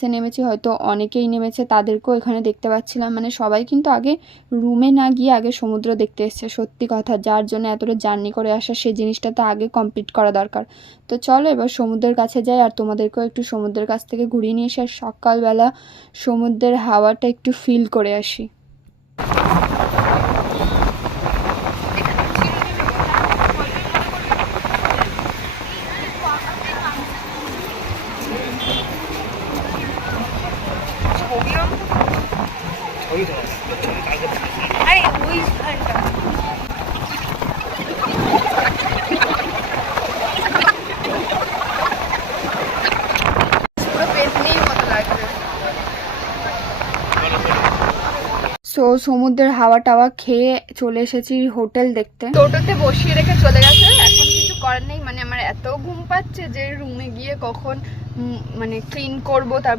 রিল্যাক্সে নেমেছি, হয়তো অনেকেই নেমেছে, তাদেরকেও এখানে দেখতে পাচ্ছিলাম। মানে সবাই কিন্তু আগে রুমে না গিয়ে আগে সমুদ্র দেখতে এসছে। সত্যি কথা, যার জন্য এতটা জার্নি করে আসা, সেই জিনিসটা তো আগে কমপ্লিট করা দরকার। তো চলো এবার সমুদ্রের কাছে যাই, আর তোমাদেরকেও একটু সমুদ্রের কাছ থেকে ঘুরিয়ে নিয়ে এসে আর সকালবেলা সমুদ্রের হাওয়াটা একটু ফিল করে আসি। সো সমুদ্রের হাওয়া টাওয়া খেয়ে চলে এসেছি হোটেল দেখতে। টোটোতে বসিয়ে রেখে চলে গেছে, এখন কিছু করার নেই। মানে আমার এত ঘুম পাচ্ছে যে রুমে গিয়ে কখন মানে ক্লিন করব, তারপর